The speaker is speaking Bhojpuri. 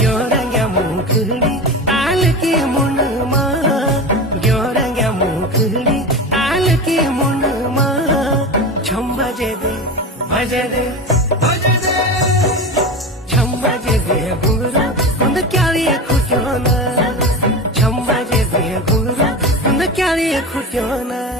ग्योरंग्या मुखड़ी ताल की मुनमा ग्योरंग्या मुखड़ी ताल की मुनमा छम बजे दे छम बजे दे घुंगरू कुंद क्यारी खुट्योना छम बजे दे घुंगरू कुंद क्यारी खुट्योना